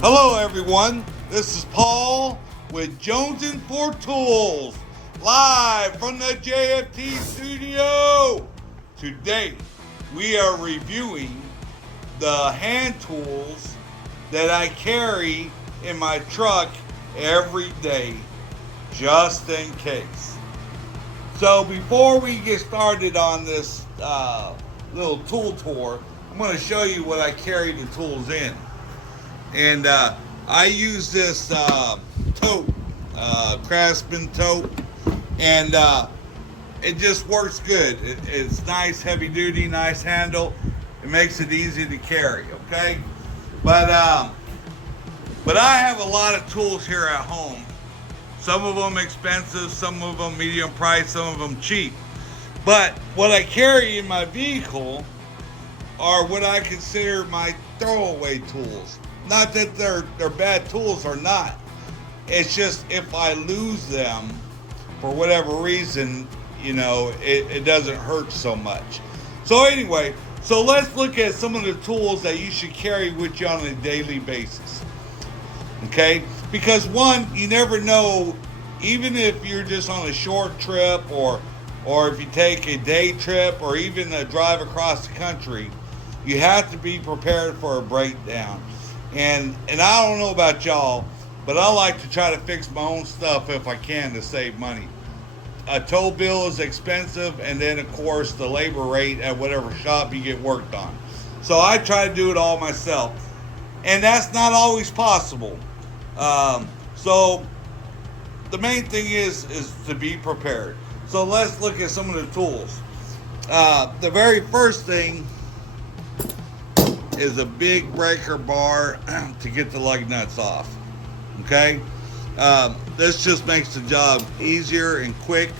Hello everyone, this is Paul with jonesingfortools, live from the JFT studio. Today we are reviewing the hand tools that I carry in my truck every day, just in case. So before we get started on this little tool tour, I'm going to show you what I carry the tools in. And I use this tote, Craftsman tote, and it just works good. It's nice, heavy duty, nice handle. It makes it easy to carry. Okay, but I have a lot of tools here at home. Some of them expensive, some of them medium price, some of them cheap. But what I carry in my vehicle are what I consider my throwaway tools. Not that they're bad tools or not. It's just if I lose them for whatever reason, it doesn't hurt so much. So anyway, so let's look at some of the tools that you should carry with you on a daily basis. Okay? Because one, you never know, even if you're just on a short trip or if you take a day trip or even a drive across the country, you have to be prepared for a breakdown. And I don't know about y'all, but I like to try to fix my own stuff if I can to save money. A tow bill is expensive, and then of course the labor rate at whatever shop you get worked on. So I try to do it all myself, and that's not always possible. So the main thing is to be prepared. So let's look at some of the tools. The very first thing is a big breaker bar to get the lug nuts off. Okay, this just makes the job easier and quick.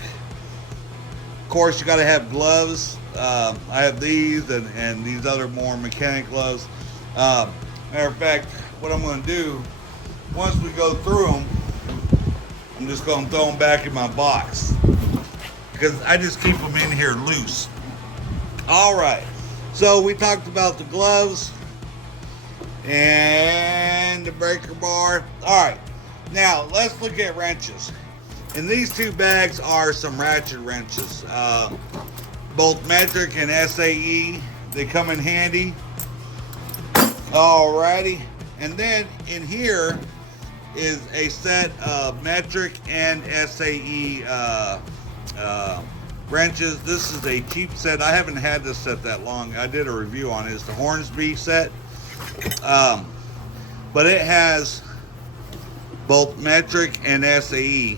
Of course, you got to have gloves. I have these and these other more mechanic gloves. Matter of fact, what I'm going to do once we go through them, I'm just going to throw them back in my box because I just keep them in here loose. All right. So we talked about the gloves and the breaker bar. All right, now let's look at wrenches. And these two bags are some ratchet wrenches, both metric and SAE. They come in handy. Alrighty, and then in here is a set of metric and SAE wrenches. This is a cheap set. I haven't had this set that long. I did a review on it. It's the Hornsby set. But it has both metric and SAE.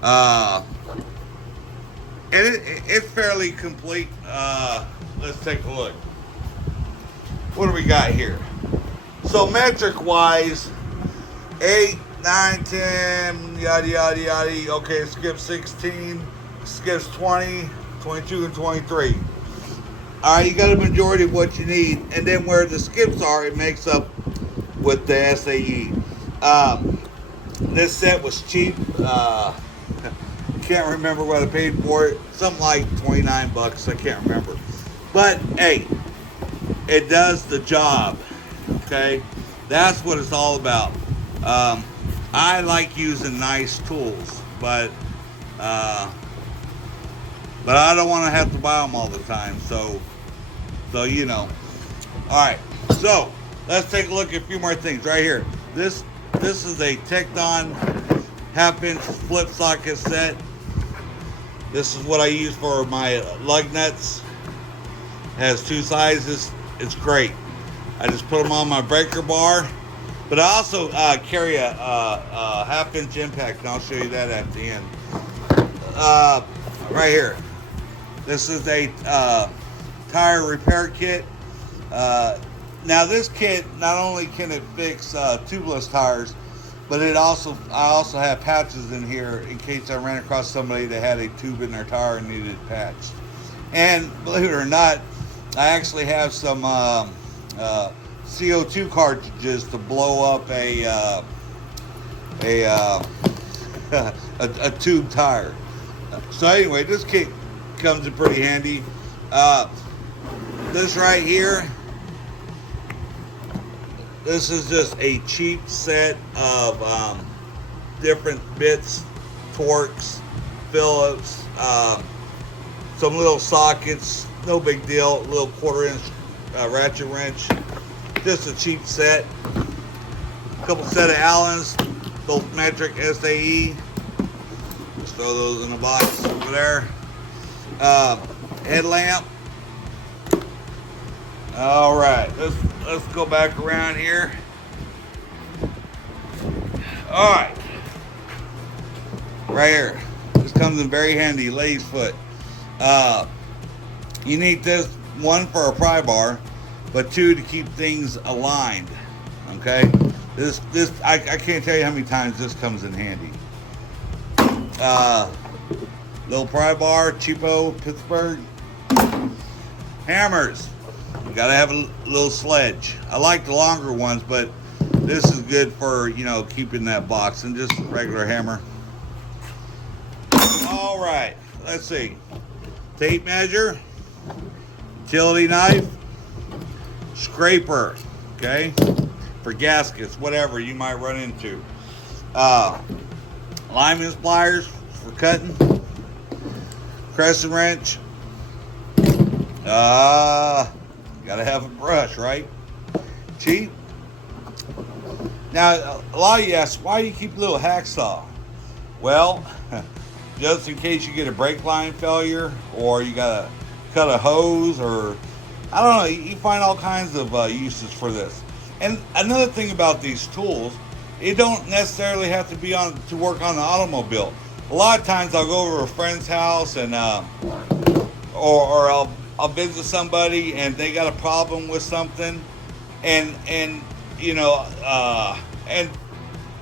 And it's fairly complete. Let's take a look. What do we got here? So metric wise, 8, 9, 10, yada, yada, yada. Okay, skip 16, skips 20, 22, and 23. All right, you got a majority of what you need. And then where the skips are, it makes up with the SAE. This set was cheap. Can't remember what I paid for it. Something like 29 bucks. I can't remember. But, hey, it does the job. Okay? That's what it's all about. I like using nice tools, but I don't want to have to buy them all the time. So All right. So let's take a look at a few more things right here. This is a Tecton half-inch flip socket set. This is what I use for my lug nuts. It has two sizes. It's great. I just put them on my breaker bar. But I also carry a half-inch impact, and I'll show you that at the end. Right here. This is a tire repair kit. Now this kit, not only can it fix tubeless tires, but I also have patches in here in case I ran across somebody that had a tube in their tire and needed it patched. And believe it or not, I actually have some CO2 cartridges to blow up a tube tire. So anyway, this kit comes in pretty handy. This right here, This is just a cheap set of different bits, Torx, Phillips, some little sockets, no big deal, little 1/4-inch ratchet wrench, just a cheap set. A couple set of Allens, both metric SAE. Just throw those in a box over there. Headlamp. All right, let's go back around here. All right, right here. This comes in very handy, lady's foot. You need this, one, for a pry bar, but two, to keep things aligned. Okay, this I can't tell you how many times this comes in handy. Little pry bar, cheapo, Pittsburgh. Hammers. You gotta have a little sledge. I like the longer ones, but this is good for, you know, keeping that box, and just a regular hammer. All right, let's see. Tape measure, utility knife, scraper, okay, for gaskets, whatever you might run into. Lineman pliers for cutting, crescent wrench. Gotta have a brush, right? Cheap. Now, a lot of you ask, why do you keep a little hacksaw? Well, just in case you get a brake line failure, or you gotta cut a hose, or I don't know, you find all kinds of uses for this. And another thing about these tools, it don't necessarily have to be on to work on the automobile. A lot of times I'll go over to a friend's house and or I'll visit somebody and they got a problem with something, and you know, and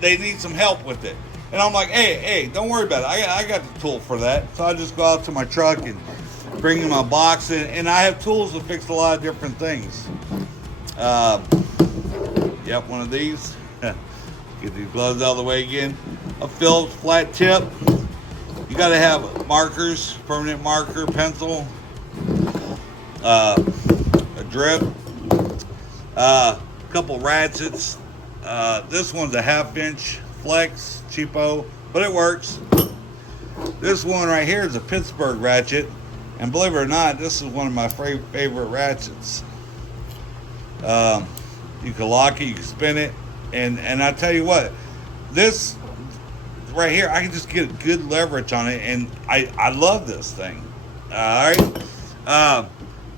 they need some help with it. And I'm like, hey, don't worry about it. I got the tool for that. So I just go out to my truck and bring in my box, and I have tools to fix a lot of different things. Yep, one of these. Get these gloves out of the way again. A Phillips flat tip. You got to have markers, permanent marker, pencil, a drip, a couple ratchets. This one's a 1/2-inch flex, cheapo, but it works. This one right here is a Pittsburgh ratchet, and believe it or not, this is one of my favorite ratchets. You can lock it, you can spin it, and I tell you what, this right here, I can just get good leverage on it, and I love this thing. All right,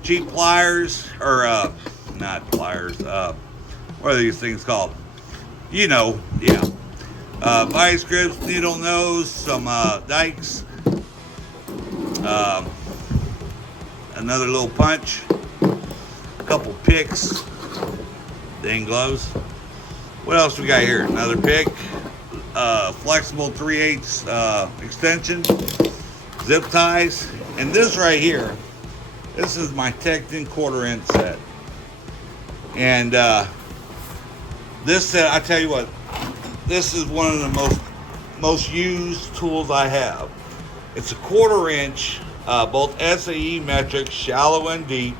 cheap pliers, or not pliers. What are these things called? You know, yeah. Vice grips, needle nose, some dikes, another little punch, a couple picks, dang gloves. What else we got here? Another pick, flexible 3/8 extension, zip ties, and this right here, this is my Tecton 1/4-inch set. And this set, I tell you what, this is one of the most used tools I have. It's a 1/4-inch, both SAE metric, shallow and deep.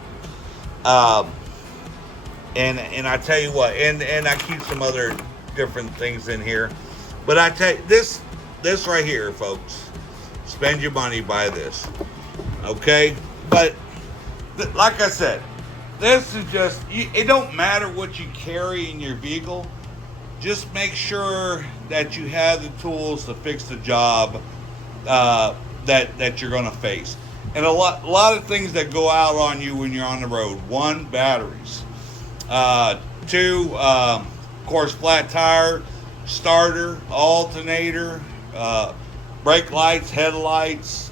And I tell you what, and I keep some other different things in here. But I tell you, this right here, folks, spend your money, buy this. Okay? But like I said, this is just, it don't matter what you carry in your vehicle. Just make sure that you have the tools to fix the job that you're going to face. And a lot of things that go out on you when you're on the road. One, batteries. Two, of course, flat tire, starter, alternator, brake lights, headlights,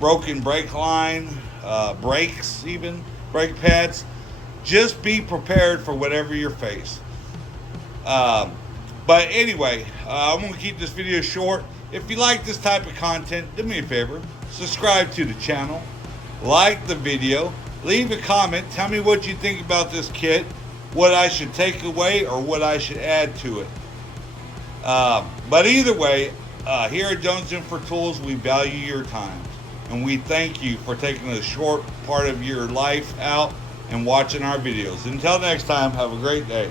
broken brake line, brakes even, brake pads. Just be prepared for whatever you face. But anyway, I'm going to keep this video short. If you like this type of content, do me a favor, subscribe to the channel, like the video, leave a comment, tell me what you think about this kit, what I should take away or what I should add to it. But either way, here at jonesingfortools, we value your time, and we thank you for taking a short part of your life out and watching our videos. Until next time, have a great day.